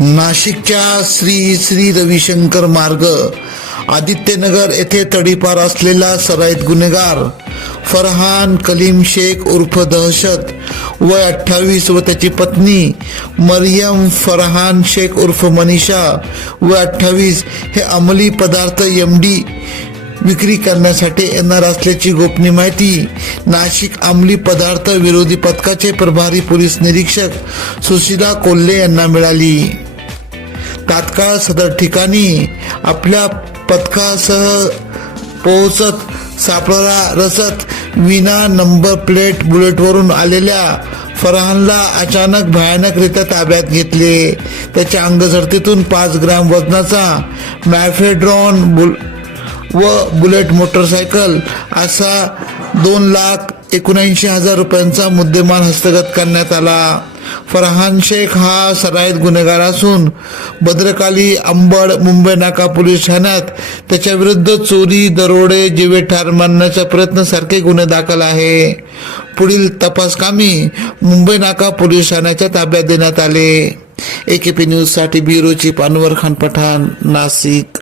नाशिकच्या श्री श्री रविशंकर मार्ग आदित्यनगर येथे तडीपार असलेला सराईत गुन्हेगार फरहान कलीम शेख उर्फ दहशत वय अठ्ठावीस व त्याची पत्नी मरियम फरहान शेख उर्फ मनीषा व अठ्ठावीस हे अंमली पदार्थ एम डी विक्री करण्यासाठी येणार असल्याची गोपनीय माहिती नाशिक अंमली पदार्थ विरोधी पथकाचे प्रभारी पोलीस निरीक्षक सुशीला कोल्हे यांना मिळाली. तात्काळ सदर ठिकाणी आपल्या पथकासह पोहोचत सापळा रसत विना नंबर प्लेट बुलेटवरून आलेल्या फरहानला अचानक भयानकरित्या ताब्यात घेतले. त्याच्या अंगझडतीतून पाच ग्रॅम वजनाचा मॅफेड्रॉन बुल व बुलेट मोटरसायकल असा दोन लाख एकोणऐंशी हजार रुपयांचा मुद्देमाल हस्तगत करण्यात आला. फरहान शेख हा सराईत गुन्हेगार असून भद्रकाली अंबड मुंबई नाका पोलीस ठाण्यात त्याच्या विरुद्ध चोरी दरोडे जीवे ठार मारण्याच्या प्रयत्न सारखे गुन्हे दाखल आहे. पुढील तपासकामी मुंबई नाका पोलीस ठाण्याच्या ताब्यात देण्यात आले. एकेपी न्यूजसाठी ब्युरो चीफ खान पठाण नाशिक.